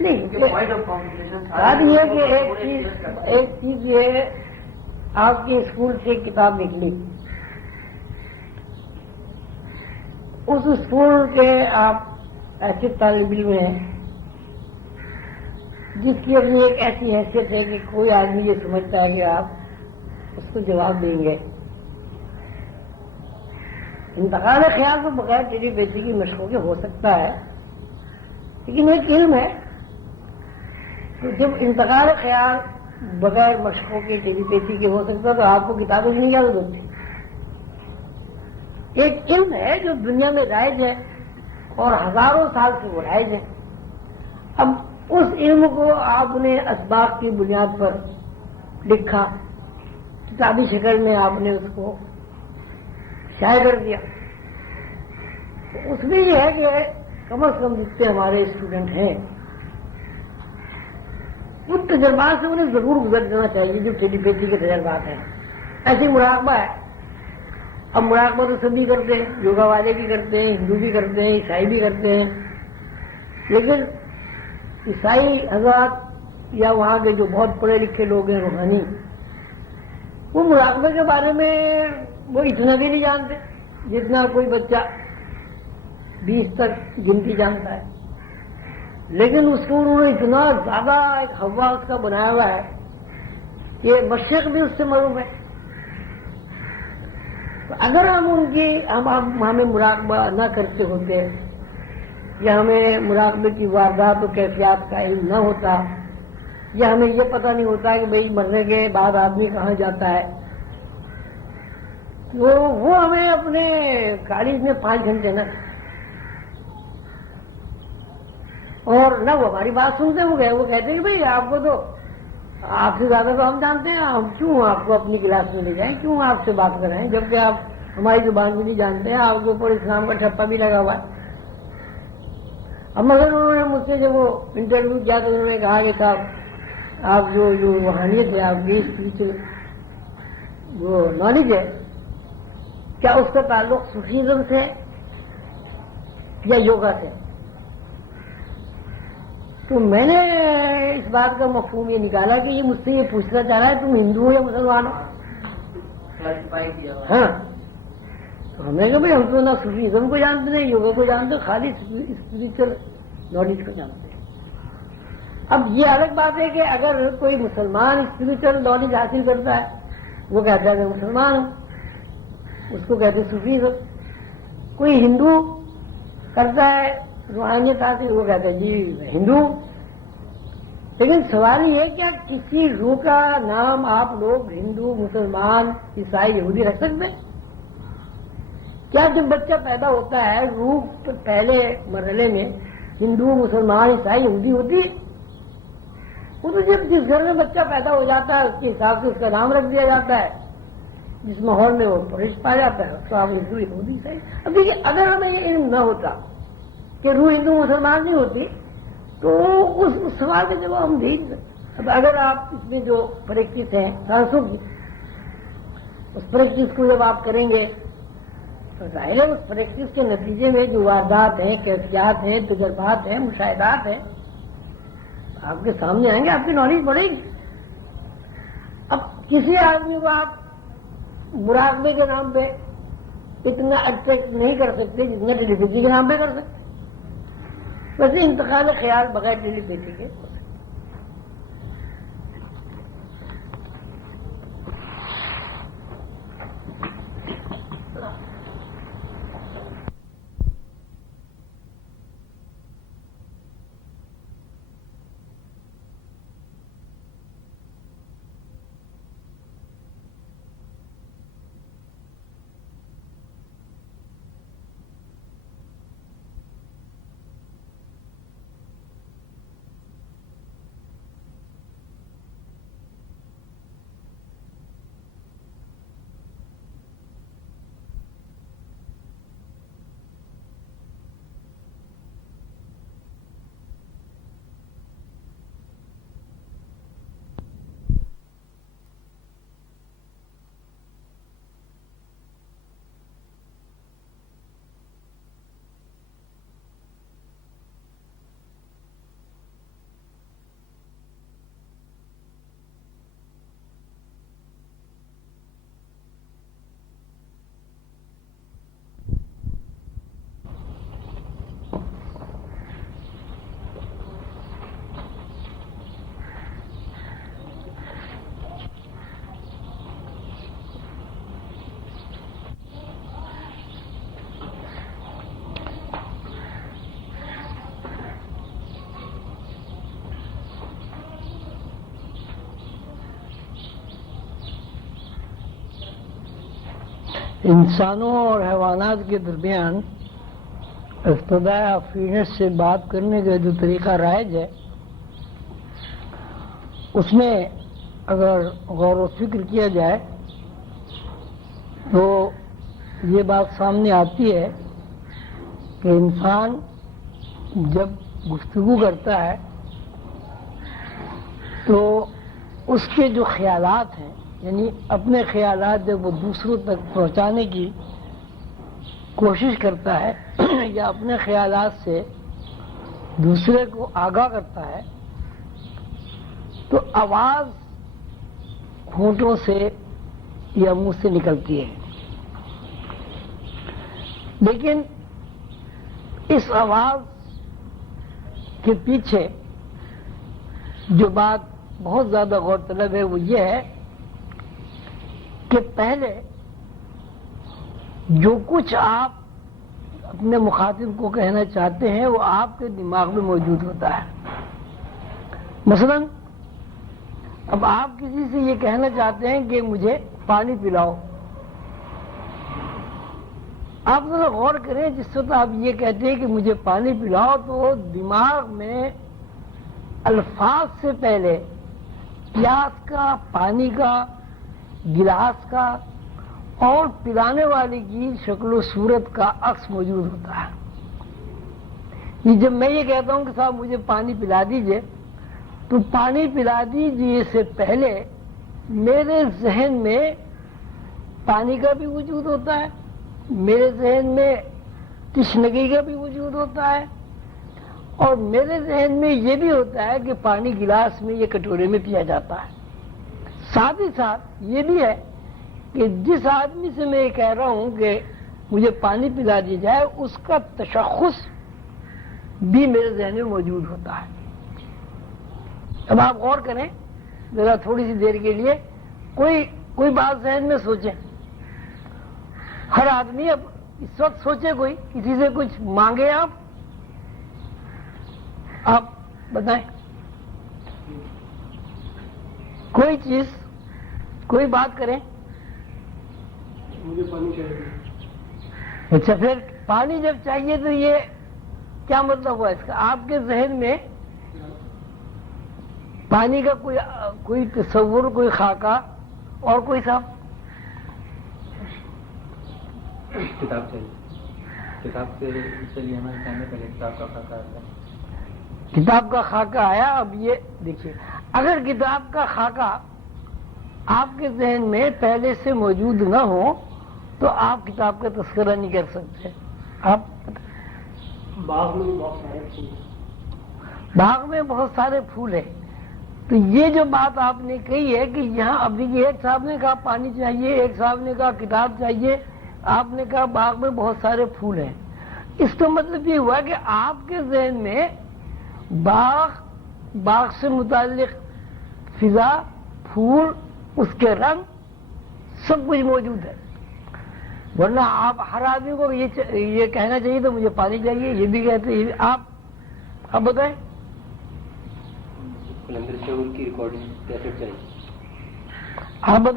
نہیں، بات یہ کہ ایک چیز یہ آپ کے اسکول سے کتاب نکلی، اس اسکول کے آپ ایسے طالب علم ہیں جس کی اپنی ایک ایسی حیثیت ہے کہ کوئی آدمی یہ سمجھتا ہے کہ آپ اس کو جواب دیں گے۔ انتقال خیال تو بغیر ٹیلی پیتھی کی مشقوں کے ہو سکتا ہے، لیکن ایک علم ہے کہ جب انتقال خیال بغیر مشقوں کے ٹیلی پیتھی کے ہو سکتا ہے تو آپ کو کتابیں نہیں کیا ضرورت تھی۔ ایک علم ہے جو دنیا میں رائج ہے اور ہزاروں سال سے وہ رائج ہے۔ اب اس علم کو آپ نے اسباق کی بنیاد پر لکھا، کتابی شکل میں آپ نے اس کو شائع کر دیا، اس میں یہ ہے کہ کم از کم جتنے ہمارے اسٹوڈنٹ ہیں ان تجربات سے انہیں ضرور گزر جانا چاہیے جو ٹیلی پیتھی کے تجربات ہیں۔ ایسے مراقبہ ہے، اب مراقبہ تو سبھی کرتے ہیں، یوگا والے بھی کرتے ہیں، ہندو بھی کرتے ہیں، عیسائی بھی کرتے ہیں، لیکن عیسائی حضرات یا وہاں کے جو بہت پڑھے لکھے لوگ ہیں روحانی، وہ مراقبے کے بارے میں وہ اتنا بھی نہیں جانتے جتنا کوئی بچہ 20 تک گنتی جانتا ہے، لیکن اس کو انہوں نے اتنا زیادہ ایک ہوا اس کا بنایا ہوا ہے کہ مشرق بھی اس سے معروف ہے۔ تو اگر ہمیں مراقبہ نہ کرتے ہوتے یا ہمیں مراقبے کی واردات و کیفیات کا علم نہ ہوتا یا ہمیں یہ پتہ نہیں ہوتا کہ بھئی مرنے کے بعد آدمی کہاں جاتا ہے، تو وہ ہمیں اپنے کالج میں 5 گھنٹے نہ، اور نہ وہ ہماری بات سنتے ہوئے وہ کہتے ہیں کہ بھئی آپ کو تو آپ سے زیادہ تو ہم جانتے ہیں، ہم کیوں آپ کو اپنی کلاس میں لے جائیں، کیوں آپ سے بات کرائیں جبکہ آپ ہماری زبان بھی نہیں جانتے ہیں، آپ کے اوپر اسلام کا ٹھپا بھی لگا ہوا ہے۔ اب مگر انہوں نے مجھ سے جب وہ انٹرویو کیا تو انہوں نے کہا کہ صاحب آپ جو روحانیت ہے، آپ کی اسپریچل وہ نالج ہے، کیا اس کا تعلق صوفیزم سے یا یوگا سے؟ تو میں نے اس بات کا مفہوم یہ نکالا کہ یہ مجھ سے یہ پوچھنا چاہ رہا ہے تم ہندو ہو یا مسلمان ہو؟ ہاں، تو ہمیں کہ بھائی ہم تو نہ صوفیزم کو جانتے ہیں یوگا کو جانتے ہیں، خالی اسپریچل نالج کو جانتے ہیں۔ اب یہ الگ بات ہے کہ اگر کوئی مسلمان اسپریچل نالج حاصل کرتا ہے وہ کہتا ہے میں مسلمان ہوں، اس کو کہتے ہیں صوفیزم۔ کوئی ہندو کرتا ہے روحانیت حاصل، وہ کہتا ہے جی میں ہندو ہوں۔ لیکن سوال یہ ہے کیا کسی روح کا نام آپ لوگ ہندو، مسلمان، عیسائی، یہودی رکھ سکتے ہیں؟ کیا جب بچہ پیدا ہوتا ہے روح پہلے مرحلے میں ہندو، مسلمان، عیسائی، یہودی ہوتی ہے؟ وہ تو جب جس گھر میں بچہ پیدا ہو جاتا ہے اس کے حساب سے اس کا نام رکھ دیا جاتا ہے، جس ماحول میں وہ پرورش پا جاتا ہے تو آپ ہندو، یہودی، عیسائی۔ اب دیکھیے اگر ہمیں یہ علم نہ ہوتا کہ روح ہندو مسلمان نہیں ہوتی تو اس سوال کا جواب ہم دے نہیں سکتے۔ اب اگر آپ اس میں جو پریکٹس ہے سانسوں کی، اس پریکٹس کو جب آپ کریں گے تو ظاہر ہے اس پریکٹس کے نتیجے میں جو واردات ہیں، کیفیات ہیں، تجربات ہیں، مشاہدات ہیں، آپ کے سامنے آئیں گے، آپ کی نالج بڑھے گی۔ اب کسی آدمی کو آپ مراقبے کے نام پہ اتنا اٹریکٹ نہیں کر سکتے جتنا ٹیلی پیتھی کے نام پہ کر سکتے۔ ویسے انتقال خیال بغیر ٹیلی پیتھی کے انسانوں اور حیوانات کے درمیان ابتداء افینت سے بات کرنے کا جو طریقہ رائج ہے، اس میں اگر غور و فکر کیا جائے تو یہ بات سامنے آتی ہے کہ انسان جب گفتگو کرتا ہے تو اس کے جو خیالات ہیں، یعنی اپنے خیالات جب وہ دوسروں تک پہنچانے کی کوشش کرتا ہے یا اپنے خیالات سے دوسرے کو آگاہ کرتا ہے تو آواز ہونٹوں سے یا منہ سے نکلتی ہے، لیکن اس آواز کے پیچھے جو بات بہت زیادہ غور طلب ہے وہ یہ ہے کہ پہلے جو کچھ آپ اپنے مخاطب کو کہنا چاہتے ہیں وہ آپ کے دماغ میں موجود ہوتا ہے۔ مثلا اب آپ کسی سے یہ کہنا چاہتے ہیں کہ مجھے پانی پلاؤ، آپ ذرا غور کریں، جس وقت آپ یہ کہتے ہیں کہ مجھے پانی پلاؤ تو دماغ میں الفاظ سے پہلے پیاس کا، پانی کا، گلاس کا اور پلانے والے کی شکل و صورت کا عکس موجود ہوتا ہے۔ یہ جب میں یہ کہتا ہوں کہ صاحب مجھے پانی پلا دیجئے تو پانی پلا دیجئے سے پہلے میرے ذہن میں پانی کا بھی وجود ہوتا ہے، میرے ذہن میں تشنگی کا بھی وجود ہوتا ہے، اور میرے ذہن میں یہ بھی ہوتا ہے کہ پانی گلاس میں یا کٹورے میں پیا جاتا ہے۔ ساتھ ہی ساتھ یہ بھی ہے کہ جس آدمی سے میں یہ کہہ رہا ہوں کہ مجھے پانی پلا دیا جائے اس کا تشخص بھی میرے ذہن میں موجود ہوتا ہے۔ اب آپ غور کریں ذرا تھوڑی سی دیر کے لیے، کوئی بات ذہن میں سوچیں، ہر آدمی اب اس وقت سوچے، کوئی کسی سے کچھ مانگے، آپ بتائیں کوئی چیز، کوئی بات کریں۔ مجھے پانی چاہیے۔ اچھا، پھر پانی جب چاہیے تو یہ کیا مطلب ہوا اس کا؟ آپ کے ذہن میں پانی کا کوئی تصور، کوئی خاکہ اور کوئی صاحب؟ کتاب چاہیے، کتاب سے چلیے ہمارے سامنے پہلے کتاب کا خاکہ آتا ہے۔ کتاب کا خاکہ آیا۔ اب یہ دیکھیے، اگر کتاب کا خاکہ آپ کے ذہن میں پہلے سے موجود نہ ہو تو آپ کتاب کا تذکرہ نہیں کر سکتے۔ آپ باغ میں بہت سارے پھول، باغ میں بہت سارے پھول ہیں، تو یہ جو بات آپ نے کہی ہے کہ یہاں اب دیکھیے، ایک صاحب نے کہا پانی چاہیے، ایک صاحب نے کہا کتاب چاہیے، آپ نے کہا باغ میں بہت سارے پھول ہیں۔ اس کا مطلب یہ ہوا کہ آپ کے ذہن میں باغ سے متعلق فضا، پھول، اس کے رنگ، سب کچھ موجود ہے، ورنہ آپ ہر آدمی کو یہ کہنا چاہیے تو مجھے پانی چاہیے، یہ بھی کہتے ہیں۔ آپ بتائیں، قلندر شعور کی ریکارڈنگ کیسے چاہیے؟ آپ بتائیں۔